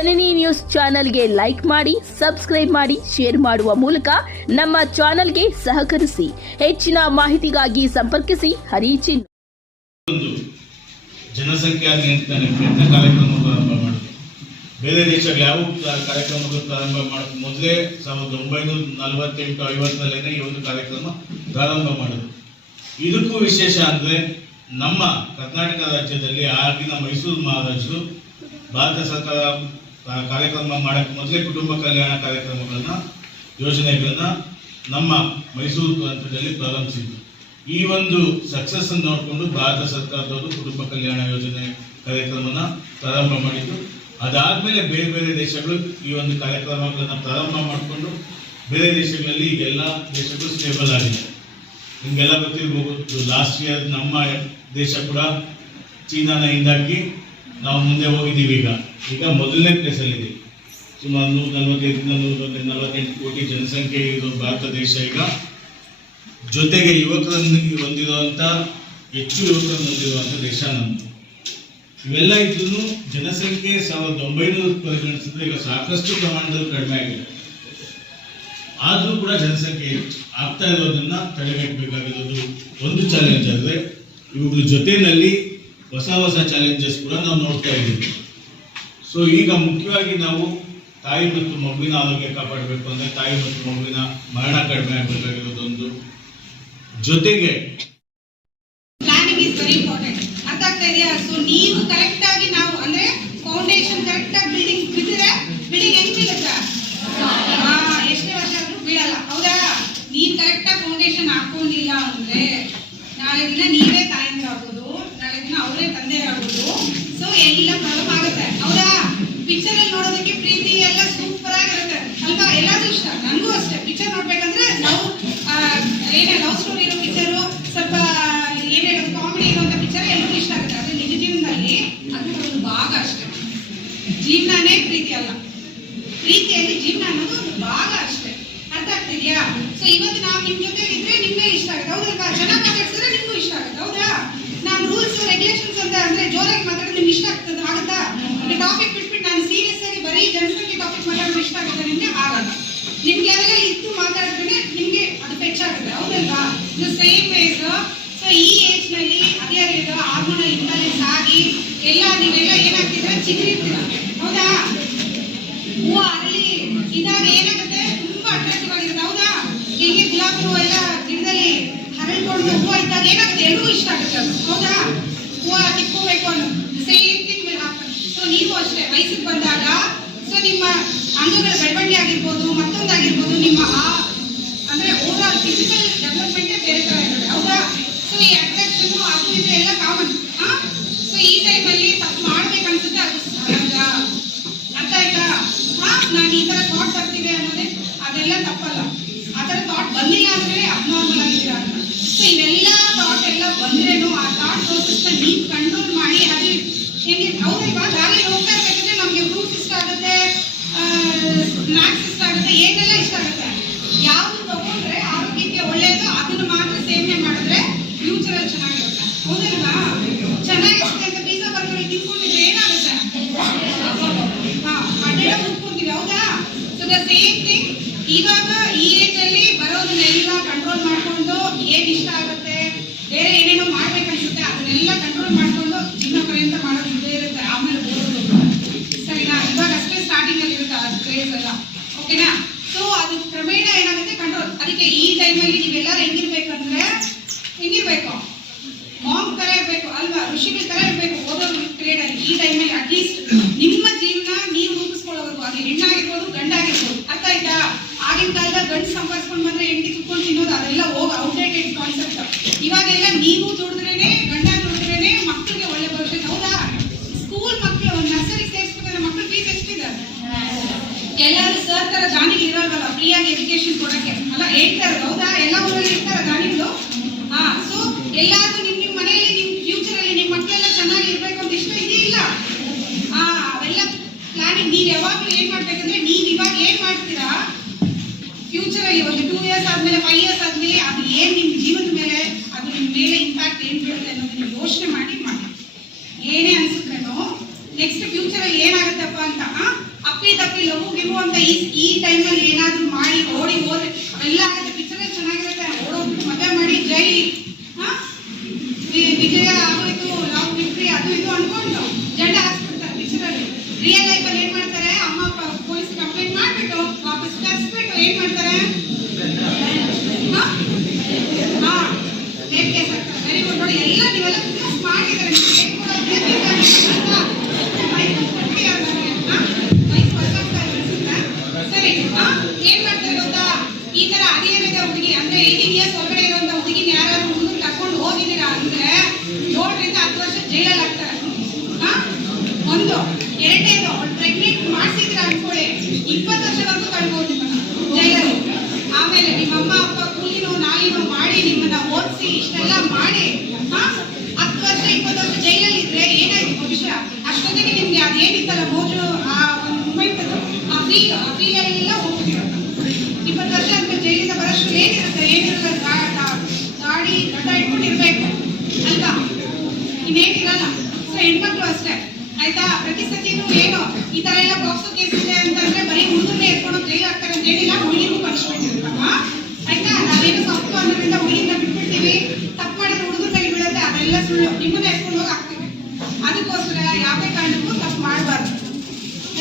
ಜನನಿ news ಚಾನೆಲ್ಗೆ like ಮಾಡಿ, subscribe ಮಾಡಿ, ಶೇರ್ ಮಾಡುವ ಮೂಲಕ ನಮ್ಮ ಚಾನೆಲ್ಗೆ ಸಹಕರಿಸಿ. ಹೆಚ್ಚಿನ ಮಾಹಿತಿಗಾಗಿ ಸಂಪರ್ಕಿಸಿ ಹರಿಚಿನ್. ಜನಸಂಖ್ಯಾ ನಿಯಂತ್ರಣ ಪ್ರಯತ್ನ ಕಾರ್ಯಕ್ರಮ ಪ್ರಾರಂಭ ಮಾಡಿದೆ. ಬೇರೆ ದೇಶಗಳು ಯಾವ ಕಾರ್ಯಕ್ರಮಗಳು ಪ್ರಾರಂಭ ಮಾಡೋದು ಮೊದಲೇ 1948-50 ಈ ಒಂದು ಕಾರ್ಯಕ್ರಮ ಪ್ರಾರಂಭ ಮಾಡಿದ್ರು. ಇದಕ್ಕೂ ವಿಶೇಷ ಅಂದರೆ ನಮ್ಮ ಕರ್ನಾಟಕ ರಾಜ್ಯದಲ್ಲಿ ಆಗಿನ ಮೈಸೂರು ಮಹಾರಾಜರು ಭಾರತ ಸರ್ಕಾರ ಕಾರ್ಯಕ್ರಮ ಮಾಡಕ್ಕೆ ಮೊದಲೇ ಕುಟುಂಬ ಕಲ್ಯಾಣ ಕಾರ್ಯಕ್ರಮಗಳನ್ನ ಯೋಜನೆಗಳನ್ನ ನಮ್ಮ ಮೈಸೂರು ಪ್ರಾಂತ್ಯದಲ್ಲಿ ಪ್ರಾರಂಭಿಸಿದ್ರು. ಈ ಒಂದು ಸಕ್ಸಸ್ ಅನ್ನು ನೋಡಿಕೊಂಡು ಭಾರತ ಸರ್ಕಾರದವರು ಕುಟುಂಬ ಕಲ್ಯಾಣ ಯೋಜನೆ ಕಾರ್ಯಕ್ರಮನ ಪ್ರಾರಂಭ ಮಾಡಿದ್ದು. ಅದಾದ್ಮೇಲೆ ಬೇರೆ ಬೇರೆ ದೇಶಗಳು ಈ ಒಂದು ಕಾರ್ಯಕ್ರಮಗಳನ್ನ ಪ್ರಾರಂಭ ಮಾಡಿಕೊಂಡು ಬೇರೆ ದೇಶಗಳಲ್ಲಿ ಈಗೆಲ್ಲ ದೇಶಗಳು ಸ್ಟೇಬಲ್ ಆಗಿದೆ. ನಿಮಗೆಲ್ಲ ಗೊತ್ತಿರಬಹುದು, ಲಾಸ್ಟ್ ಇಯರ್ ನಮ್ಮ ದೇಶ ಕೂಡ ಚೀನಾನ ಹಿಂದಾಕಿ ನಾವು ಮುಂದೆ ಹೋಗಿದ್ದೀವಿ. ಈಗ ಮೊದಲನೇ ಪ್ಲೇಸಲ್ಲಿದೆ. ಸುಮಾರು 145-148 ಕೋಟಿ ಜನಸಂಖ್ಯೆ ಇರೋ ಭಾರತ ದೇಶ ಈಗ. ಜೊತೆಗೆ ಯುವಕರನ್ನು ಹೊಂದಿರುವಂಥ ಹೆಚ್ಚು ಯುವಕರನ್ನು ಹೊಂದಿರುವಂಥ ದೇಶ ನಮ್ಮದು. ಇವೆಲ್ಲ ಇದ್ರೂ ಜನಸಂಖ್ಯೆ 1900 ಪರಿಗಣಿಸಿದ್ರೆ ಈಗ ಸಾಕಷ್ಟು ಪ್ರಮಾಣದಲ್ಲಿ ಕಡಿಮೆ ಆಗಿದೆ. ಆದರೂ ಕೂಡ ಜನಸಂಖ್ಯೆ ಆಗ್ತಾ ಇರೋದನ್ನ ತಡೆಗಟ್ಟಬೇಕಾಗಿರೋದು ಒಂದು ಚಾಲೆಂಜ್. ಆದರೆ ಇವುಗಳ ಜೊತೆಯಲ್ಲಿ ಹೊಸ ಚಾಲೆಂಜಸ್ ಕೂಡ ನಾವು ನೋಡ್ತಾ ಇದ್ದೀವಿ. ಸೊ ಈಗ ಮುಖ್ಯವಾಗಿ ನಾವು ತಾಯಿ ಮತ್ತು ಮಗುವಿನ ಆರೋಗ್ಯ ಕಾಪಾಡಬೇಕು ಅಂದರೆ ತಾಯಿ ಮತ್ತು ಮಗುವಿನ ಮರಣ ಕಡಿಮೆ ಆಗಬೇಕಾಗಿರೋದೊಂದು. ಜೊತೆಗೆ ಪ್ಲಾನಿಂಗ್ ಇಸ್ ವೆರಿ ಇಂಪಾರ್ಟೆಂಟ್. ಅರ್ಥ ಆಗ್ತಾ ಇದೆಯಾ? ಸೊ ನೀವು ಕರೆಕ್ಟ್ ಆಗಿ ನಾವು ಅಂದ್ರೆ ಫೌಂಡೇಶನ್ ಕರೆಕ್ಟ್ ಆಗಿ ಬಿಲ್ಡಿಂಗ್ ಬಿದ್ದರೆ ಬಿಲ್ಡಿಂಗ್ ಹೆಂಗ್ ಬೀಳುತ್ತಾ? ಎಷ್ಟೇ ವರ್ಷ ಆದ್ರೂ ಬೀಳಲ್ಲ, ಹೌದಾ? ನೀವು ಕರೆಕ್ಟ್ ಆಗಿ ಫೌಂಡೇಶನ್ ಹಾಕೊಂಡಿಲ್ಲ ಅಂದ್ರೆ ನಾಳೆ ದಿನ ನೀವೇ ತಾಯಂದಿರು ಆಗ್ಬೋದು, ನಾಳೆ ದಿನ ಅವರೇ ತಂದೆ ಆಗ್ಬೋದು. ಸೊ ಎಲ್ಲ ಪ್ರಾಬ್ಲಮ್ ಆಗುತ್ತೆ, ಹೌದಾ? ಪಿಕ್ಚರ್ ಅಲ್ಲಿ ನೋಡೋದಕ್ಕೆ ಪ್ರೀತಿ ಎಲ್ಲ ಸೂಪರ್ ಆಗಿರುತ್ತೆ ಅಲ್ವಾ? ಎಲ್ಲಾದ್ರೂ ಇಷ್ಟ, ನನಗೂ ಅಷ್ಟೇ. ಪಿಕ್ಚರ್ ನೋಡ್ಬೇಕಂದ್ರೆ ನಾವು ಏನೇ ಲವ್ ಸ್ಟೋರಿ ಇರೋ ಪಿಕ್ಚರು, ಸ್ವಲ್ಪ ಏನ್ ಹೇಳೋದು ಕಾಮಿಡಿ ಇರುವಂತ ಪಿಕ್ಚರ್ ಎಲ್ಲರೂ ಇಷ್ಟ ಆಗುತ್ತೆ. ಆದ್ರೆ ನಿಜ ಜೀವನದಲ್ಲಿ ಅದು ಒಂದು ಭಾಗ ಅಷ್ಟೇ. ಜೀವನನೇ ಪ್ರೀತಿ ಅಲ್ಲ, ಪ್ರೀತಿಯಲ್ಲಿ ಜೀವನ ಅನ್ನೋದು ಒಂದು ಭಾಗ ಅಷ್ಟೇ. ಅರ್ಥ ಆಗ್ತಿದ್ಯಾ? ಸೊ ಇವತ್ತು ನಾವು ನಿಮ್ ಜೊತೆ ಇದ್ರೆ ನಿಮ್ಗೆ ಇಷ್ಟ ಆಗುತ್ತೆ, ಹೌದಲ್ವಾ? ಚೆನ್ನಾಗಿ ಮಾತಾಡ್ಸಿದ್ರೆ ನಿಮ್ಗೂ ಇಷ್ಟ ಆಗುತ್ತೆ, ಹೌದಾ? ನಾನು ರೂಲ್ಸ್ ರೆಗ್ಯುಲೇಷನ್ಸ್ ಅಂತ ಅಂದ್ರೆ ಜೋರಾಗಿ ಮಾತಾಡೋದು ನಿಮ್ಗೆ ಇಷ್ಟ ಆಗ್ತದೆ, ಆಗುತ್ತಾ? ಟಾಪಿಕ್ ಬಿಟ್ಬಿಟ್ಟು ನಾನು ಸೀರಿಯಸ್ ಆಗಿ ಬರೀ ಜನಸಂಖ್ಯೆ ಟಾಪಿಕ್ ಮಾತಾಡೋದು ಇಷ್ಟ ಆಗುತ್ತೆ ನಿಮ್ಗೆ? ಆಗಲ್ಲ. ನಿಮ್ಗೆ ಯಾವಾಗ ಇತ್ತು ಮಾತಾಡಿದ್ರೆ ನಿಮ್ಗೆ ಅದು ಹೆಚ್ಚಾಗುತ್ತೆ, ಹೌದಲ್ವಾ? ಇದು ಸೇಮ್ ವೇಸ್. ಸೊ ಈ ಏಜ್ ನಲ್ಲಿ ಅದೇ ಹಾರ್ಮೋನಲ್ ಇಂಬ್ಯಾಲೆನ್ಸ್ ಆಗಿ ಎಲ್ಲ ನೀವೆಲ್ಲ ಏನಾಗ್ತಿದ್ರೆ ಚಿಗುರಿರ್ತೀರ, ಹೌದಾ? ಹೂವು ಅರಳಿ ಇದಾಗ ಏನಾಗುತ್ತೆ, ತುಂಬಾ ಅಟ್ರಾಕ್ಟಿವ್ ಆಗಿರುತ್ತೆ, ಹೌದಾ? ಹೀಗೆ ಗುಲಾಬಿ ಹೂವು ಎಲ್ಲ ಗಿಡದಲ್ಲಿ ಹರಳ್ಕೊಂಡು ಹೂವು ಇದ್ದಾಗ ಏನಾಗುತ್ತೆ, ಎಲ್ರಿಗೂ ಇಷ್ಟ ಆಗುತ್ತೆ ಅದು, ಹೌದಾ? ಹೂವು ಕಿತ್ಕೋಬೇಕು ಅನ್ನೋದು same thing will happen. So ನೀವು ಅಷ್ಟೇ ವಯಸ್ಸಿಗೆ ಬಂದಾಗ ಸೊ ನಿಮ್ಮ ಅಂಗಗಳ ಬೆಳವಣಿಗೆ ಆಗಿರ್ಬೋದು, ಮತ್ತೊಂದಾಗಿರ್ಬೋದು, ನಿಮ್ಮ ಅಂದ್ರೆ ಓವರ್ ಆಲ್ ಫಿಸಿಕಲ್ ಡೆವಲಪ್ಮೆಂಟೇ ಬೇರೆ ತರ ಇರುತ್ತೆ, ಹೌದಾ? ಸೊ ಈ ಅಟ್ರಾಕ್ಷನ್ ಅದು ಇದು ಎಲ್ಲ ಕಾಮನ್. ಸೊ ಈ ಟೈಮಲ್ಲಿ ತಪ್ಪು ಮಾಡ್ಬೇಕನ್ಸುತ್ತೆ, ಅದು ಸಹಜ. ಅರ್ಥ ಆಯ್ತಾ? ನಾನು ಈ ತರ ಥಾಟ್ ಬರ್ತಿದೆ ಅನ್ನೋದೇ ಅದೆಲ್ಲ ತಪ್ಪಲ್ಲ. ಆ ತರ ಥಾಟ್ ಬಂದಿಲ್ಲ ಅಂದ್ರೆ ಅಬ್ನಾರ್ಮಲ್ ಆಗಿದ್ದೀರಾ ಅಂತ. ಸೊ ಇವೆಲ್ಲ ಥಾಟ್ ಎಲ್ಲ ಬಂದ್ರೇನು ಆ ಥಾಟ್ ಪ್ರೋಸೆಸ್ ನ ನೀವು ಕಂಟ್ರೋಲ್ ಮಾಡಿ ಅದು ಹೇಗೆ, ಹೌದಲ್ವಾ? ದಾರಿ ಹೋಗ್ತಾ ಇರ್ಬೇಕಂದ್ರೆ ನಮ್ಗೆ ಫ್ರೂಟ್ಸ್ ಇಷ್ಟ ಆಗುತ್ತೆ, ಸ್ನಾಕ್ಸ್ ಇಷ್ಟ ಆಗುತ್ತೆ, ಏನೆಲ್ಲ ಇಷ್ಟ ಆಗುತ್ತೆ. ಯಾವ್ದು ತಗೊಂಡ್ರೆ ಆರೋಗ್ಯಕ್ಕೆ ಒಳ್ಳೆಯದು ಅದನ್ನು ಮಾತ್ರ ಸೇವನೆ ಮಾಡಿದ್ರೆ ಫ್ಯೂಚರ್ ಅಲ್ಲಿ ಚೆನ್ನಾಗಿರುತ್ತೆ, ಹೌದಲ್ವಾ? ಚೆನ್ನಾಗಿರುತ್ತೆ ಅಂತ ಪಿಜ್ಜಾ ಬರ್ಗರ್ ತಿನ್ಕೊಂಡಿದ್ರೆ ಏನಾಗುತ್ತೆ? ಅಡ್ಡೆಲ್ಲ ಮುಟ್ಕೊಂತೀವಿ, ಹೌದಾ? ಸೊ ದ ಸೇಮ್ ಥಿಂಗ್ ಇವಾಗ ಈ ಏಜ್ ಅಲ್ಲಿ ಬರೋದನ್ನೆಲ್ಲ ಕಂಟ್ರೋಲ್ ಮಾಡ್ಕೊಂಡು ಏನ್ ಇಷ್ಟ ಆಗುತ್ತೆ, ಬೇರೆ ಏನೇನೋ ಮಾಡ್ಬೇಕನ್ಸುತ್ತೆ ಅದನ್ನೆಲ್ಲ ಕಂಟ್ರೋಲ್ ಮಾಡ್ಕೊಂಡು ಜೀವನ ಪರ್ಯಂತ ಮಾಡೋದು ಇದೇ ಇರುತ್ತೆ. ಆಮೇಲೆ ಓದೋದು ಸರಿನಾ? ಇವಾಗ ಅಷ್ಟೇ ಸ್ಟಾರ್ಟಿಂಗ್ ಅಲ್ಲಿ ಇರುತ್ತೆ ಅದು ಕ್ರೇಜ್ ಎಲ್ಲ, ಓಕೆನಾ? ಸೊ ಅದು ಕ್ರಮೇಣ ಏನಾಗುತ್ತೆ ಕಂಟ್ರೋಲ್. ಅದಕ್ಕೆ ಈ ಟೈಮಲ್ಲಿ ನೀವೆಲ್ಲರೂ ಹೆಂಗಿರ್ಬೇಕಂದ್ರೆ ಹೆಂಗಿರ್ಬೇಕು, ಮಾಂಕ್ ತರ ಇರ್ಬೇಕು ಅಲ್ವಾ? ಋಷಿಗಳ ತರ ಇರ್ಬೇಕು ಓದೋದು ಪೀರಿಯಡ್ ಅಲ್ಲಿ. ಈ ಟೈಮಲ್ಲಿ ಅಟ್ಲೀಸ್ಟ್ ನಿಮ್ಮ ಜೀವನ ನೀವು ರೂಪಿಸ್ಕೊಳ್ಳೋದು, ಅದು ಹೆಣ್ಣಾಗಿರ್ಬೋದು ಗಂಡಾಗಿರ್ಬೋದು. ಅರ್ಥ ಆಯ್ತಾ? ಆಗಿನ ಕಾಲದ ಗಂಡು ಸಂಪಾದಿಸ್ಕೊಂಡು ಬಂದ್ರೆ ಹೆಂಡತಿ ಕುತ್ಕೊಂಡು ತಿನ್ನೋದು ಅದೆಲ್ಲ ಹೋಗಿ ಔಟ್ಡೇಟೆಡ್ ಕಾನ್ಸೆಪ್ಟ್. ಇವಾಗೆಲ್ಲ ನೀವು ದುಡಿದ್ರೇನೆ, ಗಂಡ ದುಡಿದ್ರೇನೆ ಮಕ್ಕಳಿಗೆ ಒಳ್ಳೆ ಭವಿಷ್ಯ, ಹೌದಾ? ಸ್ಕೂಲ್ ಮಕ್ಕಳು ನರ್ಸರಿ ಸೇರಿಸ್ಬೇಕಾದ್ರೆ ಮಕ್ಕಳು ಫೀಸ್ ಎಷ್ಟಿದೆ? ಎಲ್ಲರೂ ಸರ್ ತರ ದಾನಿಗಳು ಇರೋಲ್ವಲ್ಲ ಫ್ರೀಯಾಗಿ ಎಜುಕೇಶನ್ ಕೊಡಕ್ಕೆ ಅಲ್ಲ ಹೇಳ್ತಾರೆ, ಹೌದಾ? ಎಲ್ಲ ಊರಲ್ಲಿ ಇರ್ತಾರ ದಾನಿಗಳು. ಸೊ ಎಲ್ಲಾದ್ರೂ ನಿಮ್ ಮನೆಯಲ್ಲಿ ನಿಮ್ ಫ್ಯೂಚರ್ ಅಲ್ಲಿ ನಿಮ್ ಮಕ್ಕಳೆಲ್ಲ ಚೆನ್ನಾಗಿ ಇರ್ಬೇಕು ಅಂತ ಇಷ್ಟ ಇದೆಯಿಲ್ಲ? ಅವೆಲ್ಲ ಪ್ಲಾನಿಂಗ್. ನೀವ್ ಯಾವಾಗ್ಲೂ ಏನ್ ಮಾಡ್ಬೇಕಂದ್ರೆ ನೀವ್ ಇವಾಗ ಏನ್ ಮಾಡ್ತೀರಾ ಫ್ಯೂಚರ್ ಅಲ್ಲಿ ಒಂದು 2 years ಆದ್ಮೇಲೆ 5 years ಆದ್ಮೇಲೆ ಅದು ಏನ್ ನಿಮ್ ಜೀವನದ ಮೇಲೆ ಅದು ನಿಮ್ ಮೇಲೆ ಇಂಪ್ಯಾಕ್ಟ್ ಏನ್ ಬೀಳುತ್ತೆ ಅನ್ನೋದನ್ನ ಯೋಚನೆ ಮಾಡಿ. ಏನೇ ಅನ್ಸುತ್ತೇನೋ ನೆಕ್ಸ್ಟ್ ಫ್ಯೂಚರ್ ಅಲ್ಲಿ ಏನಾಗುತ್ತಪ್ಪ ಅಂತ ಬರೀ ಲವ್ ಗಿವು ಅಂತ ಈ ಟೈಮಲ್ಲಿ ಏನಾದ್ರು ಮಾಡಿ ಓಡಿ ಹೋದ್ರೆ ಅವೆಲ್ಲ ಆಗುತ್ತೆ. ಪಿಕ್ಚರ್ ಚೆನ್ನಾಗಿರುತ್ತೆ, ಓಡೋದು ಮದುವೆ ಮಾಡಿ ಜೈ ವಿಜಯ ಆಗೋಯ್ತು, ಲವ್ ವಿಕ್ಟ್ರಿ ಅದು ಇದು ಅನ್ಕೊಂಡು ಜಂಡ ಹಾಕ್ಬಿಡ್ತಾರೆ ಪಿಕ್ಚರಲ್ಲಿ. ರಿಯಲ್ ಲೈಫಲ್ಲಿ ಏನ್ ಮಾಡ್ತಾರೆ, ಅಮ್ಮ ಪೊಲೀಸ್ ಕಂಪ್ಲೇಂಟ್ ಮಾಡ್ಬಿಟ್ಟು ವಾಪಸ್ ಕಳಿಸ್ಬಿಟ್ಟು ಏನ್ ಮಾಡ್ತಾರೆ, ರೇಪ್ ಕೇಸ್ ಹಾಕ್ತಾರೆ. Very good. ನೋಡಿ ಎಲ್ಲ ನೀವೆಲ್ಲ ತುಂಬಾ ಸ್ಮಾರ್ಟ್ ಇದ್ದಾರೆ. ಸರಿ, ಏನ್ ಮಾಡ್ತಾರೆ ಗೊತ್ತಾ, ಈ ತರ ಅದೇನಿದೆ ಹುಡುಗಿ ಅಂದ್ರೆ 18 ಇಯರ್ಸ್ ಒಳಗಡೆ ಇರುವಂತ ಹುಡುಗಿನ ಯಾರಾದ್ರೂ ಮುಂದೆ ಕರ್ಕೊಂಡು ಹೋಗಿದ್ದೀರಾ ಅಂದ್ರೆ 7 ರಿಂದ 10 ವರ್ಷ ಜೈಲಲ್ಲಿ ಹಾಕ್ತಾರೆ. ಒಂದು. ಎರಡನೇದು, ಅವ್ಳು ಪ್ರೆಗ್ನೆಂಟ್ ಮಾಡಿಸಿದ್ರ ಅನ್ಕೊಳ್ಳಿ 20 ವರ್ಷವರೆಗೂ ಕಳ್ಬೋದು ಜೈಲಲ್ಲಿ. ಆಮೇಲೆ ನಿಮ್ಮ ಅಮ್ಮ ಅಪ್ಪ ಕೂಲಿನೋ ನಾಲಿನೋ ಮಾಡಿ ನಿಮ್ಮನ್ನ ಓದಿಸಿ ಇಷ್ಟೆಲ್ಲ ಮಾಡಿ 10 ವರ್ಷ 20 ವರ್ಷ ಜೈಲಲ್ಲಿ ಇದ್ರೆ ಏನಾಯ್ತು ಭವಿಷ್ಯ? ಅಷ್ಟೊತ್ತಿಗೆ ನಿಮ್ಗೆ ಅದೇನಿತ್ತಲ್ಲ ಮೋಜು, ಆ ಒಂದು ಮೂಮೆಂಟ್, ಆ ಫೀಲ್ ಎಲ್ಲ ಹೋಗ್ತಿರೋ 20 ವರ್ಷ ಅಂತ ಜೈಲಿಂದ ಬರೋಷ್ಟು ಏನಿರಲ್ಲ, ಗಾಡಿ ಗಡ್ಡ ಇಟ್ಕೊಂಡಿರ್ಬೇಕು ಅಲ್ವಾ, ಇನ್ನೇನಿರಲ್ಲ. ಸೊ ಹೆಣ್ಮಕ್ಳು ಅಷ್ಟೇ ಆಯ್ತಾ. ಪ್ರತಿ ಸತಿನೂ ಏನು ಈ ತರ ಎಲ್ಲ ಬಾಕ್ಸೋ ಕೇಸ್ ಇದೆ ಅಂತಂದ್ರೆ ಬರೀ ಹುಡುಗರನ್ನೇ ಎತ್ಕೊಂಡು ಜೈಲ್ ಹಾಕ್ತಾರೆ ಅಂತ ಏನಿಲ್ಲ, ಹುಡುಗಿಗೂ ಪನಿಷ್ಮೆಂಟ್ ಇರುತ್ತಮ್ಮ ಆಯ್ತಾ. ನಾವೇನು ಸಾಫ್ಟ್ ಅನ್ನೋದ್ರಿಂದ ಹುಡುಗಿನ ಬಿಟ್ಬಿಡ್ತೀವಿ, ತಪ್ಪು ಮಾಡಿದ್ರೆ ಹುಡುಗರ ಮೇಲೆ ಬೀಳುತ್ತೆ, ಅದೆಲ್ಲ ಸುಳ್ಳು. ನಿಮ್ಮನ್ನ ಎತ್ಕೊಂಡು ಹೋಗಿ ಹಾಕ್ತೀವಿ. ಅದಕ್ಕೋಸ್ಕರ ಯಾವುದೇ ಕಾರಣಕ್ಕೂ ತಪ್ಪು ಮಾಡಬಾರ್ದು,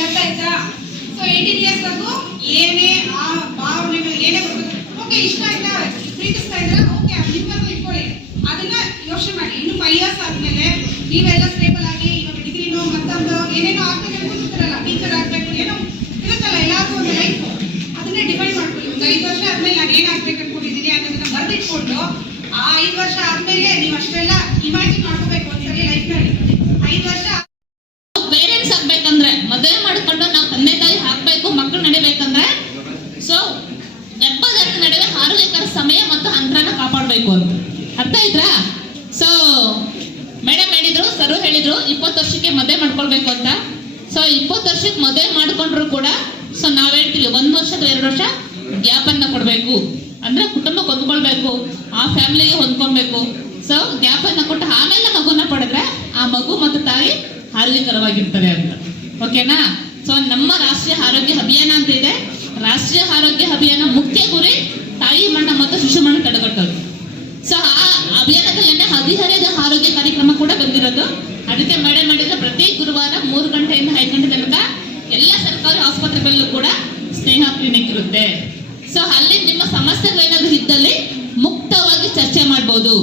ಅರ್ಥ ಆಯ್ತಾ. ಸೊ 18 ಇಯರ್ಸ್ ವರೆಗೂ ಏನೇ ಆ ಭಾವನೆಗಳು ಏನೇ ಬರ್ಬೋದು, ಓಕೆ ಇಷ್ಟ ಆಯ್ತಾ, ಪ್ರೀತಿಸ್ತಾ ಇದ್ರೆ ಓಕೆ ನಿಮ್ಮನ್ನು ಇಟ್ಕೊಳ್ಳಿ, ಅದನ್ನ ಯೋಚನೆ ಮಾಡಿ. ಇನ್ನು 5 ಇಯರ್ಸ್ ಆದ್ಮೇಲೆ ನೀವೆಲ್ಲ ಸ್ಟೇಬಲ್ ಆಗಿ ಇವಾಗ ಡಿಗ್ರಿನೋ ಮತ್ತೊಂದು ಏನೇನೋ ಆಗ್ತದೆ ಕೂತಿರಲ್ಲ, ಟೀಚರ್ ಆಗ್ಬೇಕು ಏನೋ ಇರುತ್ತಲ್ಲ, ಎಲ್ಲಾದ್ರೂ ಒಂದು ಲೈಫ್ ಅದನ್ನೇ ಡಿಫೈನ್ ಮಾಡ್ಕೊಳ್ಳಿ. ಒಂದು 5 ವರ್ಷ ಆದ್ಮೇಲೆ ನಾನು ಏನಾಗ್ಬೇಕು ಅನ್ಕೊಂಡಿದ್ದೀನಿ ಅನ್ನೋದನ್ನ ಬರೆದಿಟ್ಕೊಂಡು ಆ 5 ವರ್ಷ ಆದ್ಮೇಲೆ ನೀವು ಅಷ್ಟೆಲ್ಲ ಇಮ್ಯಾಜಿನ್ ಮಾಡ್ಕೋಬೇಕು ಒಂದ್ಸರಿ ಲೈಫ್ ನಲ್ಲಿ. 5 ವರ್ಷ ಪೇರೆಂಟ್ಸ್ ಆಗ್ಬೇಕಂದ್ರೆ, ಮದುವೆ ಮಾಡಿಕೊಂಡು ನಾವು ತಂದೆ ತಾಯಿ ಹಾಕ್ಬೇಕು, ಮಕ್ಕಳು ನಡಿಬೇಕಂದ್ರೆ ಸೊ ಗರ್ಭಧಾರಣೆ ನಡುವೆ ಆರೋಗ್ಯಕರ ಸಮಯ ಮತ್ತು ಅಂತರನ ಕಾಪಾಡಬೇಕು ಅಂತ. ಅರ್ಥ ಆಯ್ತಾ? ಸೊ ಮೇಡಮ್ ಹೇಳಿದ್ರು, ಸರ್ ಹೇಳಿದ್ರು 20 ವರ್ಷಕ್ಕೆ ಮದುವೆ ಮಾಡ್ಕೊಳ್ಬೇಕು ಅಂತ. ಸೊ 20 ವರ್ಷಕ್ಕೆ ಮದುವೆ ಮಾಡ್ಕೊಂಡ್ರು ಕೂಡ ಸೊ ನಾವ್ ಹೇಳ್ತೀವಿ 1 ವರ್ಷದ 2 ವರ್ಷ ಗ್ಯಾಪ್ ಅನ್ನ ಕೊಡ್ಬೇಕು, ಅಂದ್ರೆ ಕುಟುಂಬಕ್ಕೆ ಹೊಂದ್ಕೊಳ್ಬೇಕು, ಆ ಫ್ಯಾಮಿಲಿಗೆ ಹೊಂದ್ಕೊಳ್ಬೇಕು. ಸೊ ಗ್ಯಾಪ್ ಅನ್ನ ಕೊಟ್ಟು ಆಮೇಲೆ ಮಗುನ ಪಡೆದ್ರೆ ಆ ಮಗು ಮತ್ತು ತಾಯಿ ಆರೋಗ್ಯಕರವಾಗಿರ್ತಾರೆ ಅಂತ. ಓಕೆನಾ? ಸೊ ನಮ್ಮ ರಾಷ್ಟ್ರೀಯ ಆರೋಗ್ಯ ಅಭಿಯಾನ ಅಂತ ಇದೆ. ರಾಷ್ಟ್ರೀಯ ಆರೋಗ್ಯ ಅಭಿಯಾನ ಮುಖ್ಯ ಗುರಿ ತಾಯಿ ಮರಣ ಮತ್ತು ಶಿಶು ಮರಣ ತಡೆಗಟ್ಟೋದು. ಸೊ ಆ ಅಭಿಯಾನದಲ್ಲೇನೆ ಹದಿಹರೆಯದ ಆರೋಗ್ಯ ಕಾರ್ಯಕ್ರಮ ಕೂಡ ಬಂದಿರೋದು. ಅದಕ್ಕೆ ಮಾಡಿದ್ರೆ ಪ್ರತಿ ಗುರುವಾರ 3 ಗಂಟೆಯಿಂದ 5 ಗಂಟೆ ತನಕ ಎಲ್ಲ ಸರ್ಕಾರಿ ಆಸ್ಪತ್ರೆಗಳಲ್ಲೂ ಕೂಡ ಸ್ನೇಹ ಕ್ಲಿನಿಕ್ ಇರುತ್ತೆ. ಸೊ ಅಲ್ಲಿ ನಿಮ್ಮ ಸಮಸ್ಯೆಗಳೇನಾದ್ರೂ ಇದ್ದಲ್ಲಿ ಮುಕ್ತವಾಗಿ ಚರ್ಚೆ ಮಾಡ್ಬೋದು.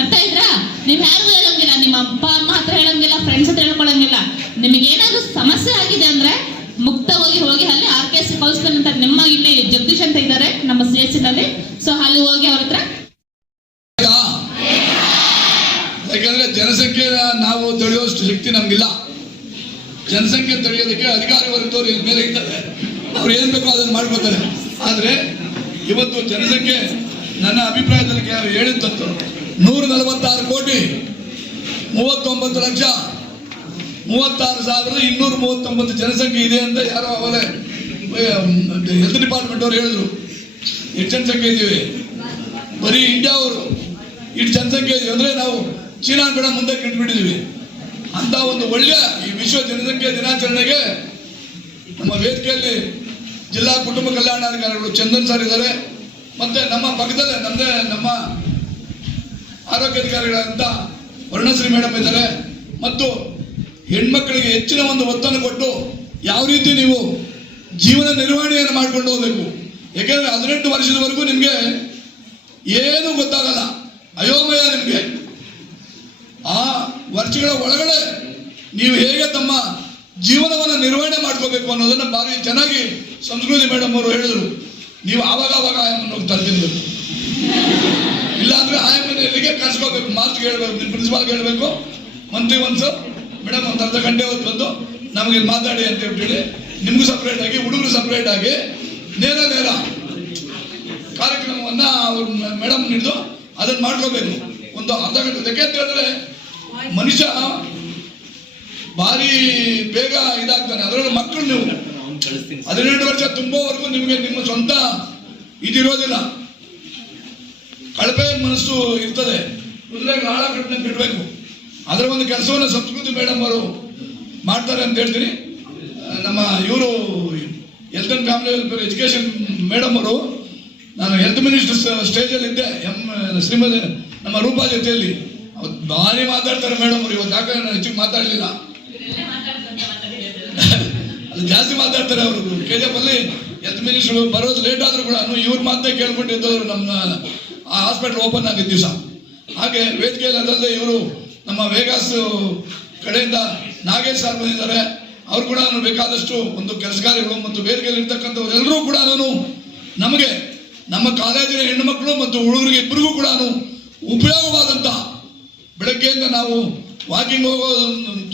ಅರ್ಥ ಆಯ್ತಾ? ನೀವ್ ಯಾರಿಗೂ ಹೇಳಂಗಿಲ್ಲ, ನಿಮ್ಮ ಅಪ್ಪ ಅಮ್ಮ ಹತ್ರ ಹೇಳಂಗಿಲ್ಲ, ಫ್ರೆಂಡ್ಸ್ ಹತ್ರ ಹೇಳ್ಕೊಳಂಗಿಲ್ಲ. ನಿಮಗೆ ಏನಾದ್ರೂ ಸಮಸ್ಯೆ ಆಗಿದೆ ಅಂದ್ರೆ ಮುಕ್ತವಾಗಿ ಹೋಗಿ ಅಲ್ಲಿ RKC ಕೌನ್ಸಿಲರ್ ಅಂತ ನಿಮ್ಮ ಇಲ್ಲಿ ಜಗದೀಶ್ ಅಂತ ಇದ್ದಾರೆ ನಮ್ಮ CHC ನಲ್ಲಿ. ಸೊ ಅಲ್ಲಿ ಹೋಗಿ ಅವ್ರ ಹತ್ರ, ಯಾಕಂದ್ರೆ ಜನಸಂಖ್ಯೆ ನಾವು ತಡೆಯುವಷ್ಟು ಶಕ್ತಿ ನಮ್ಗಿಲ್ಲ. ಜನಸಂಖ್ಯೆ ತಡೆಯೋದಕ್ಕೆ ಅಧಿಕಾರಿ ವರ್ಗದವ್ರು ಇದ್ರ ಮೇಲೆ ಇದ್ದಾರೆ, ಅವ್ರು ಏನ್ ಬೇಕೋ ಅದನ್ನು ಮಾಡ್ಕೋತಾರೆ. ಆದ್ರೆ ಇವತ್ತು ಜನಸಂಖ್ಯೆ ನನ್ನ ಅಭಿಪ್ರಾಯದಲ್ಲಿ ಹೇಳಿದಂತು 146 ಕೋಟಿ 39,36,239 ಜನಸಂಖ್ಯೆ ಇದೆ ಅಂತ ಯಾರೋ ಅವರೇ ಹೆಲ್ತ್ ಡಿಪಾರ್ಟ್ಮೆಂಟ್ ಅವರು ಹೇಳಿದ್ರು. ಎಷ್ಟು ಜನಸಂಖ್ಯೆ ಇದೀವಿ ಬರೀ ಇಂಡಿಯಾ ಅವರು ಇಷ್ಟು ಜನಸಂಖ್ಯೆ ಇದೀವಿ ಅಂದ್ರೆ ನಾವು ಚೀನಾ ಕೂಡ ಮುಂದೆ ಇಟ್ಬಿಟ್ಟಿದೀವಿ ಅಂತ ಒಂದು ಒಳ್ಳೆಯ ಈ ವಿಶ್ವ ಜನಸಂಖ್ಯೆ ದಿನಾಚರಣೆಗೆ ನಮ್ಮ ವೇದಿಕೆಯಲ್ಲಿ ಜಿಲ್ಲಾ ಕುಟುಂಬ ಕಲ್ಯಾಣಾಧಿಕಾರಿಗಳು ಚಂದನ್ ಸರ್ ಇದ್ದಾರೆ, ಮತ್ತೆ ನಮ್ಮ ಪಕ್ಕದಲ್ಲೇ ನಮ್ಮ ಆರೋಗ್ಯಾಧಿಕಾರಿಗಳಂತ ವರ್ಣಶ್ರೀ ಮೇಡಮ್ ಇದ್ದಾರೆ. ಮತ್ತು ಹೆಣ್ಮಕ್ಳಿಗೆ ಹೆಚ್ಚಿನ ಒಂದು ಒತ್ತನ್ನು ಕೊಟ್ಟು ಯಾವ ರೀತಿ ನೀವು ಜೀವನ ನಿರ್ವಹಣೆಯನ್ನು ಮಾಡ್ಕೊಂಡು ಹೋಗ್ಬೇಕು. ಯಾಕೆಂದ್ರೆ 18 ವರ್ಷದವರೆಗೂ ನಿಮ್ಗೆ ಏನು ಗೊತ್ತಾಗಲ್ಲ, ಅಯೋಮಯ ನಿಮ್ಗೆ. ಆ ವರ್ಷಗಳ ಒಳಗಡೆ ನೀವು ಹೇಗೆ ತಮ್ಮ ಜೀವನವನ್ನು ನಿರ್ವಹಣೆ ಮಾಡ್ಕೋಬೇಕು ಅನ್ನೋದನ್ನ ಭಾರಿ ಚೆನ್ನಾಗಿ ಸಂಸ್ಕೃತಿ ಮೇಡಮ್ ಅವರು ಹೇಳಿದ್ರು. ನೀವು ಆವಾಗ ಆಯಮ್ಮನ ಹೋಗಿ ತರ್ತಿರ್ಬೇಕು, ಇಲ್ಲಾಂದ್ರೆ ಆಯಮ್ಮನ ಎಲ್ಲಿಗೆ ಕರ್ಸ್ಕೋಬೇಕು, ಮಾಸ್ಟರ್ಗೆ ಹೇಳ್ಬೇಕು, ಪ್ರಿನ್ಸಿಪಾಲ್ಗೆ ಹೇಳ್ಬೇಕು, ಮಂತ್ಲಿ ಒನ್ಸು ಮೇಡಮ್ ಒಂದು ಅರ್ಧ ಗಂಟೆ ಹೊತ್ತು ಬಂದು ನಮಗೆ ಮಾತಾಡಿ ಅಂತ ಹೇಳಿ ನಿಮ್ಗೂ ಸಪ್ರೇಟ್ ಆಗಿ ಹುಡುಗರು ಸಪ್ರೇಟ್ ಆಗಿ ನೇರ ಕಾರ್ಯಕ್ರಮವನ್ನ ಅವ್ರು ಮೇಡಮ್ ಹಿಡಿದು ಅದನ್ನ ಮಾಡ್ಕೋಬೇಕು. ಒಂದು ಅರ್ಧ ಗಂಟೆ ಯಾಕೆ ಅಂತ ಹೇಳಿದ್ರೆ ಮನುಷ್ಯ ಭಾರಿ ಬೇಗ ಇದಾಗ್ತಾನೆ. ಅದರಲ್ಲೂ ಮಕ್ಕಳು ನೀವು 18 ವರ್ಷ ತುಂಬುವವರೆಗೂ ನಿಮಗೆ ನಿಮ್ಮ ಸ್ವಂತ ಇದಿರೋದಿಲ್ಲ, ಕಳಪೆ ಮನಸ್ಸು ಇರ್ತದೆ, ಕುದುರೆಗೆ ಹಾಳ ಕಟ್ಟನೆ ಬಿಡ್ಬೇಕು. ಅದರ ಒಂದು ಕೆಲಸವನ್ನು ಸಂಸ್ಕೃತಿ ಮೇಡಮ್ ಅವರು ಮಾಡ್ತಾರೆ ಅಂತ ಹೇಳ್ತೀನಿ. ನಮ್ಮ ಇವರು health and family welfare education madam ಅವರು, ನಾನು ಹೆಲ್ತ್ ಮಿನಿಸ್ಟರ್ ಸ್ಟೇಜಲ್ಲಿ ಇದ್ದೆ, ಶ್ರೀಮತಿ ನಮ್ಮ ರೂಪಾ ಜೊತೆಯಲ್ಲಿ. ಅವತ್ತು ಭಾರಿ ಮಾತಾಡ್ತಾರೆ ಮೇಡಮ್ ಅವರು. ಇವತ್ತು ಯಾಕೆ ನಾನು ಹೆಚ್ಚಿಗೆ ಮಾತಾಡಲಿಲ್ಲ, ಅದು ಜಾಸ್ತಿ ಮಾತಾಡ್ತಾರೆ ಅವರು. KGF ಅಲ್ಲಿ ಹೆಲ್ತ್ ಮಿನಿಸ್ಟರ್ ಬರೋದು ಲೇಟ್ ಆದರೂ ಕೂಡ ಇವ್ರ ಮಾತೇ ಕೇಳ್ಕೊಂಡಿದ್ದವರು ನಮ್ಮ ಹಾಸ್ಪಿಟಲ್ ಓಪನ್ ಆಗಿದ್ದ ದಿವಸ. ಹಾಗೆ ವೇದಿಕೆಯಲ್ಲಿ ಅದಲ್ಲದೆ ಇವರು ನಮ್ಮ ವೇಗಾಸ್ ಕಡೆಯಿಂದ ನಾಗೇಶ್ ಸರ್ ಬಂದಿದ್ದಾರೆ. ಅವ್ರು ಕೂಡ ಬೇಕಾದಷ್ಟು ಒಂದು ಕೆಲಸಗಾರಿಗಳು ಮತ್ತು ವೇದಿಕೆಯಲ್ಲಿ ಇರ್ತಕ್ಕಂಥವ್ರು ಎಲ್ಲರೂ ಕೂಡ ನಮಗೆ ನಮ್ಮ ಕಾಲೇಜಿನ ಹೆಣ್ಣು ಮಕ್ಕಳು ಮತ್ತು ಹುಡುಗರಿಗೆ ಇಬ್ಬರಿಗೂ ಕೂಡ ಉಪಯೋಗವಾದಂಥ, ಬೆಳಗ್ಗೆಯಿಂದ ನಾವು ವಾಕಿಂಗ್ ಹೋಗೋ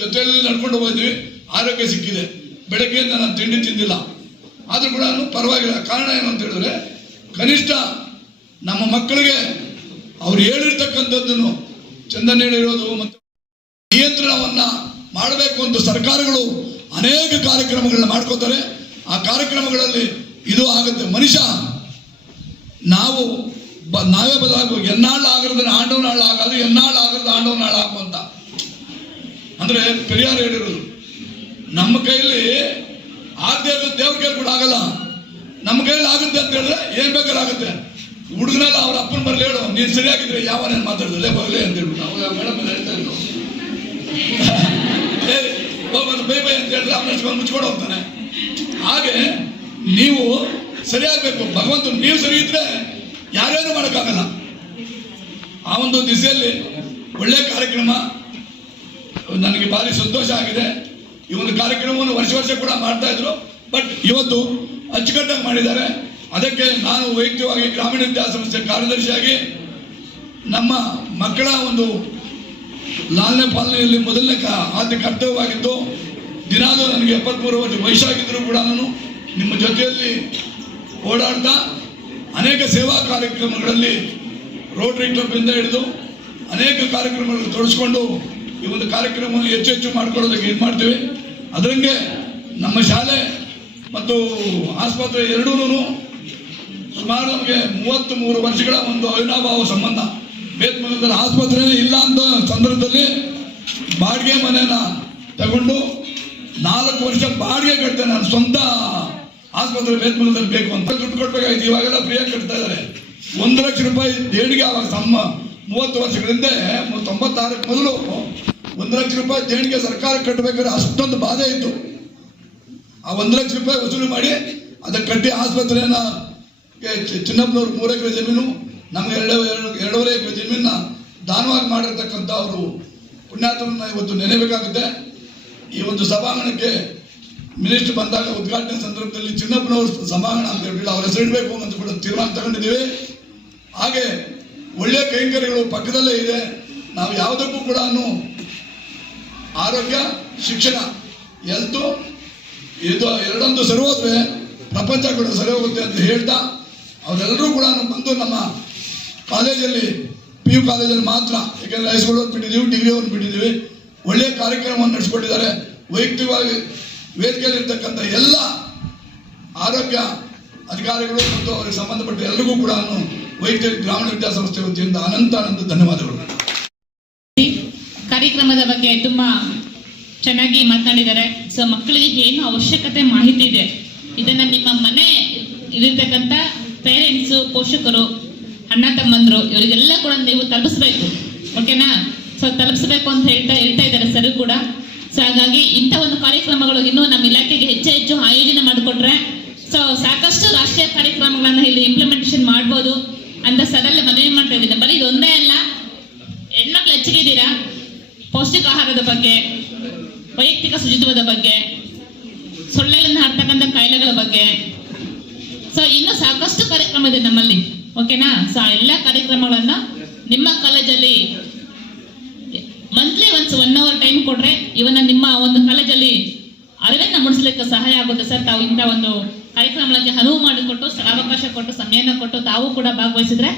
ಜೊತೆಯಲ್ಲಿ ನಡ್ಕೊಂಡು ಹೋಗಿದ್ವಿ, ಆರೋಗ್ಯ ಸಿಕ್ಕಿದೆ. ಬೆಳಗ್ಗೆಯಿಂದ ನಾನು ತಿಂಡಿ ತಿಂದಿಲ್ಲ, ಆದರೂ ಕೂಡ ಪರವಾಗಿಲ್ಲ. ಕಾರಣ ಏನು ಅಂತ ಹೇಳಿದ್ರೆ, ಕನಿಷ್ಠ ನಮ್ಮ ಮಕ್ಕಳಿಗೆ ಅವ್ರು ಹೇಳಿರ್ತಕ್ಕಂಥದ್ದನ್ನು ಚಂದನ್ ಹೇಳಿರೋದು ಮತ್ತು ನಿಯಂತ್ರಣವನ್ನ ಮಾಡಬೇಕು ಅಂತ ಸರ್ಕಾರಗಳು ಅನೇಕ ಕಾರ್ಯಕ್ರಮಗಳನ್ನ ಮಾಡ್ಕೋತಾರೆ. ಆ ಕಾರ್ಯಕ್ರಮಗಳಲ್ಲಿ ಇದು ಆಗುತ್ತೆ. ಮನುಷ್ಯ ನಾವೇ ಬದಲಾಗಬೇಕು. ಎನ್ನಾಳು ಆಗರದ ಆಂಡವನಾಳು ಆಗೋದು, ಎನ್ನಾಳು ಆಗರದ ಆಂಡವನಾಳು ಆಗುವಂತ ಅಂದ್ರೆ ಪೆರಿಯಾರ್ ಹೇಳಿರೋದು. ನಮ್ಮ ಕೈಯಲ್ಲಿ ಆಗದೆ ಇರೋದು ದೇವ್ರ ಕೈಲಿ ಕೂಡ ಆಗಲ್ಲ. ನಮ್ಮ ಕೈಯಲ್ಲಿ ಆಗುತ್ತೆ ಅಂತ ಹೇಳಿದ್ರೆ ಏನ್ ಬೇಕಾದ್ರೆ ಆಗುತ್ತೆ. ಹುಡುಗನೆಲ್ಲ ಅವ್ರ ಅಪ್ಪನ ಬರಲಿ, ಹೇಳು ನೀನು ಸರಿಯಾಗಿದ್ರೆ ಯಾವನೇನು ಮಾತಾಡಿದ್ರೆ ಬರಲಿ ಅಂತ ಹೇಳ್ಬಿಟ್ಟು ಅವಾಗ ಮೇಡಮ್ ಹೇಳ್ತಾ ಇದ್ರು, ಬೈ ಬೈ ಅಂತ ಹೇಳಿದ್ರೆ ಅವನ ಮುಚ್ಕೊಂಡು ಹೋಗ್ತಾನೆ. ಹಾಗೆ ನೀವು ಸರಿಯಾಗಬೇಕು. ಭಗವಂತನು ನೀವು ಸರಿ ಇದ್ರೆ ಯಾರೇನು ಮಾಡೋಕ್ಕಾಗಲ್ಲ. ಆ ಒಂದು ದಿಸೆಯಲ್ಲಿ ಒಳ್ಳೆ ಕಾರ್ಯಕ್ರಮ ನನಗೆ ಭಾರಿ ಸಂತೋಷ ಆಗಿದೆ. ಈ ಒಂದು ಕಾರ್ಯಕ್ರಮವನ್ನು ವರ್ಷ ಕೂಡ ಮಾಡ್ತಾ ಇದ್ರು, ಬಟ್ ಇವತ್ತು ಅಚ್ಚುಕಟ್ಟಾಗಿ ಮಾಡಿದ್ದಾರೆ. ಅದಕ್ಕೆ ನಾನು ವೈಯಕ್ತಿಕವಾಗಿ ಗ್ರಾಮೀಣ ವಿದ್ಯಾಸಂಸ್ಥೆ ಕಾರ್ಯದರ್ಶಿಯಾಗಿ ನಮ್ಮ ಮಕ್ಕಳ ಒಂದು ಲಾಲನೆ ಪಾಲನೆಯಲ್ಲಿ ಮೊದಲನೇ ಆದ್ಯ ಕರ್ತವ್ಯವಾಗಿದ್ದು, ದಿನಾಲೂ ನನಗೆ 73 ವರ್ಷ ವಯಸ್ಸಾಗಿದ್ದರೂ ಕೂಡ ನಾನು ನಿಮ್ಮ ಜೊತೆಯಲ್ಲಿ ಓಡಾಡ್ತಾ ಅನೇಕ ಸೇವಾ ಕಾರ್ಯಕ್ರಮಗಳಲ್ಲಿ ರೋಟರಿ ಕ್ಲಬ್ಬಿಂದ ಹಿಡಿದು ಅನೇಕ ಕಾರ್ಯಕ್ರಮಗಳನ್ನು ತೊಡಸ್ಕೊಂಡು ಈ ಒಂದು ಕಾರ್ಯಕ್ರಮವನ್ನು ಹೆಚ್ಚು ಮಾಡ್ಕೊಳ್ಳೋದಕ್ಕೆ ಇದು ಮಾಡ್ತೀವಿ. ಅದರಂಗೆ ನಮ್ಮ ಶಾಲೆ ಮತ್ತು ಆಸ್ಪತ್ರೆ ಎರಡೂ ಸುಮಾರು ನಮಗೆ 33 ವರ್ಷಗಳ ಒಂದು ಅವಿನಾಭಾವ ಸಂಬಂಧ. ಬೇತ್ಮಂಗಲದಲ್ಲಿ ಆಸ್ಪತ್ರೆನೇ ಇಲ್ಲ ಅಂತ ಸಂದರ್ಭದಲ್ಲಿ ಬಾಡಿಗೆ ಮನೆಯನ್ನ ತಗೊಂಡು 4 ವರ್ಷ ಬಾಡಿಗೆ ಕಟ್ತೆ. ನಾನು ಸ್ವಂತ ಆಸ್ಪತ್ರೆ ಬೇತ್ಮಂಗಲದಲ್ಲಿ ಬೇಕು ಅಂತ ದುಡ್ಡು ಕೊಡ್ಬೇಕಾಗಿತ್ತು. ಇವಾಗೆಲ್ಲ ಫ್ರೀಯಾಗಿ ಕಟ್ತಾ ಇದ್ದಾರೆ. 1 ಲಕ್ಷ ರೂಪಾಯಿ ದೇಣಿಗೆ. ಆವಾಗ 30 ವರ್ಷಗಳ ಹಿಂದೆ 96 ಮೊದಲು 1 ಲಕ್ಷ ರೂಪಾಯಿ ದೇಣಿಗೆ ಸರ್ಕಾರ ಕಟ್ಟಬೇಕಾದ್ರೆ ಅಷ್ಟೊಂದು ಬಾಧೆ ಇತ್ತು. ಆ 1 ಲಕ್ಷ ರೂಪಾಯಿ ವಸೂಲಿ ಮಾಡಿ ಅದಕ್ಕೆ ಕಟ್ಟಿ ಆಸ್ಪತ್ರೆಯನ್ನ ಚಿನ್ನಪ್ಪನವ್ರು 3 ಎಕರೆ ಜಮೀನು, ನಮ್ಗೆ 2.5 ಎಕರೆ ಜಮೀನ ದಾನವಾಗಿ ಮಾಡಿರ್ತಕ್ಕಂಥ ಅವರು ಪುಣ್ಯಾತ್ಮನ ಇವತ್ತು ನೆನೆಬೇಕಾಗುತ್ತೆ. ಈ ಒಂದು ಸಭಾಂಗಣಕ್ಕೆ ಮಿನಿಸ್ಟರ್ ಬಂದಾಗ ಉದ್ಘಾಟನೆ ಸಂದರ್ಭದಲ್ಲಿ ಚಿನ್ನಪ್ಪನವರು ಸಭಾಂಗಣ ಅಂತ ಹೇಳಿಲ್ಲ, ಅವ್ರ ಹೆಸರಿಡಬೇಕು ಅಂತ ಕೂಡ ತೀರ್ಮಾನ ತಗೊಂಡಿದ್ದೀವಿ. ಹಾಗೆ ಒಳ್ಳೆಯ ಕೈಂಕರ್ಯಗಳು ಪಕ್ಕದಲ್ಲೇ ಇದೆ. ನಾವು ಯಾವುದಕ್ಕೂ ಕೂಡ ಆರೋಗ್ಯ, ಶಿಕ್ಷಣ, ಹೆಲ್ತು ಇದು ಎರಡೊಂದು ಸರಿ ಹೋದ್ರೆ ಪ್ರಪಂಚ ಕೂಡ ಸರಿ ಹೋಗುತ್ತೆ ಅಂತ ಹೇಳ್ತಾ, ಅವರೆಲ್ಲರೂ ಕೂಡ ಬಂದು ನಮ್ಮ ಕಾಲೇಜಲ್ಲಿ PU ಕಾಲೇಜಲ್ಲಿ ಮಾತ್ರ, ಯಾಕೆಂದರೆ ಹೈಸ್ಕೂಲ್ ಬಿಟ್ಟಿದ್ದೀವಿ, ಡಿಗ್ರಿ ಬಿಟ್ಟಿದ್ದೀವಿ, ಒಳ್ಳೆಯ ಕಾರ್ಯಕ್ರಮವನ್ನು ನಡೆಸ್ಕೊಟ್ಟಿದ್ದಾರೆ. ವೈಯಕ್ತಿಕವಾಗಿ ವೇದಿಕೆಯಲ್ಲಿರ್ತಕ್ಕಂಥ ಎಲ್ಲ ಆರೋಗ್ಯ ಅಧಿಕಾರಿಗಳು ಮತ್ತು ಅವರಿಗೆ ಸಂಬಂಧಪಟ್ಟ ಎಲ್ಲರಿಗೂ ಕೂಡ ವೈಯಕ್ತಿಕ ಗ್ರಾಮೀಣ ವಿದ್ಯಾಸಂಸ್ಥೆ ವತಿಯಿಂದ ಅನಂತ ಧನ್ಯವಾದಗಳು. ಕಾರ್ಯಕ್ರಮದ ಬಗ್ಗೆ ತುಂಬಾ ಚೆನ್ನಾಗಿ ಮಾತನಾಡಿದ್ದಾರೆ. ಸೊ ಮಕ್ಕಳಿಗೆ ಏನು ಅವಶ್ಯಕತೆ ಮಾಹಿತಿ ಇದೆ, ಇದನ್ನ ನಿಮ್ಮ ಮನೆ ಇರತಕ್ಕಂಥ ಪೇರೆಂಟ್ಸು, ಪೋಷಕರು, ಅಣ್ಣ ತಮ್ಮಂದ್ರು ಇವರಿಗೆಲ್ಲ ಕೂಡ ನೀವು ತಲುಪಿಸ್ಬೇಕು. ಓಕೆನಾ? ಸೊ ತಲುಪಿಸ್ಬೇಕು ಅಂತ ಹೇಳ್ತಾ ಇದ್ದಾರೆ ಸರ್ ಕೂಡ. ಸೊ ಹಾಗಾಗಿ ಇಂಥ ಒಂದು ಕಾರ್ಯಕ್ರಮಗಳು ಇನ್ನೂ ನಮ್ಮ ಇಲಾಖೆಗೆ ಹೆಚ್ಚು ಆಯೋಜನೆ ಮಾಡಿಕೊಟ್ರೆ ಸೊ ಸಾಕಷ್ಟು ರಾಷ್ಟ್ರೀಯ ಕಾರ್ಯಕ್ರಮಗಳನ್ನ ಇಲ್ಲಿ ಇಂಪ್ಲಿಮೆಂಟೇಷನ್ ಮಾಡ್ಬೋದು ಅಂತ ಸರಲ್ಲಿ ಮನವಿ ಮಾಡ್ತಾ ಇದ್ದೀನಿ. ಬರೀ ಇದೊಂದೇ ಅಲ್ಲ, ಹೆಣ್ಮಕ್ಳು ಹೆಚ್ಚಿಗಿದ್ದೀರಾ, ಪೌಷ್ಟಿಕ ಆಹಾರದ ಬಗ್ಗೆ, ವೈಯಕ್ತಿಕ ಶುಚಿತ್ವದ ಬಗ್ಗೆ, ಸೊಳ್ಳೆಗಳಿಂದ ಹರತಕ್ಕಂಥ ಕಾಯಿಲೆಗಳ ಬಗ್ಗೆ, ಸೊ ಇನ್ನೂ ಸಾಕಷ್ಟು ಕಾರ್ಯಕ್ರಮ ಇದೆ ನಮ್ಮಲ್ಲಿ. ಓಕೆನಾ? ಸೊ ಆ ಎಲ್ಲ ಕಾರ್ಯಕ್ರಮಗಳನ್ನ ನಿಮ್ಮ ಕಾಲೇಜಲ್ಲಿ ಮಂತ್ಲಿ ಒನ್ಸ್ 1 hour ಟೈಮ್ ಕೊಟ್ರೆ ಇವನ್ನ ನಿಮ್ಮ ಒಂದು ಕಾಲೇಜಲ್ಲಿ ಅರಿವನ್ನ ಮೂಡಿಸ್ಲಿಕ್ಕೆ ಸಹಾಯ ಆಗುತ್ತೆ ಸರ್. ತಾವು ಇಂಥ ಒಂದು ಕಾರ್ಯಕ್ರಮಗಳಿಗೆ ಅನುವು ಮಾಡಿಕೊಟ್ಟು, ಅವಕಾಶ ಕೊಟ್ಟು, ಸಮಯನ ಕೊಟ್ಟು ತಾವು ಕೂಡ ಭಾಗವಹಿಸಿದ್ರೆ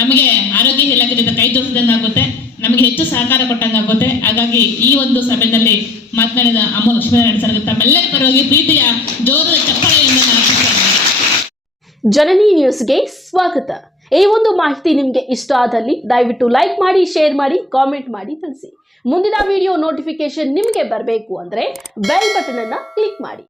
ನಮಗೆ ಆರೋಗ್ಯ ಇಲಾಖೆಯಿಂದ ಕೈ ಜೋಡಿಸಿದಂಗಾಗುತ್ತೆ, ನಮಗೆ ಹೆಚ್ಚು ಸಹಕಾರ ಕೊಟ್ಟಂಗಾಗುತ್ತೆ. ಹಾಗಾಗಿ ಈ ಒಂದು ಸಭೆಯಲ್ಲಿ ಮಾತನಾಡಿದ ಅಮೋಲ್ ಲಕ್ಷ್ಮೀನಾರಾಯಣ ಸರ್ ತಮ್ಮೆಲ್ಲರ ಪರವಾಗಿ ಪ್ರೀತಿಯ ಜೋರದ ಚಪ್ಪಾಳೆಯಿಂದ ಜನನಿ ನ್ಯೂಸ್ಗೆ ಸ್ವಾಗತ. ಈ ಒಂದು ಮಾಹಿತಿ ನಿಮಗೆ ಇಷ್ಟ ಆದಲ್ಲಿ ದಯವಿಟ್ಟು ಲೈಕ್ ಮಾಡಿ, ಶೇರ್ ಮಾಡಿ, ಕಾಮೆಂಟ್ ಮಾಡಿ ತಿಳಿಸಿ. ಮುಂದಿನ ವಿಡಿಯೋ ನೋಟಿಫಿಕೇಶನ್ ನಿಮಗೆ ಬರಬೇಕು ಅಂದ್ರೆ ಬೆಲ್ ಬಟನ್ ಅನ್ನ ಕ್ಲಿಕ್ ಮಾಡಿ.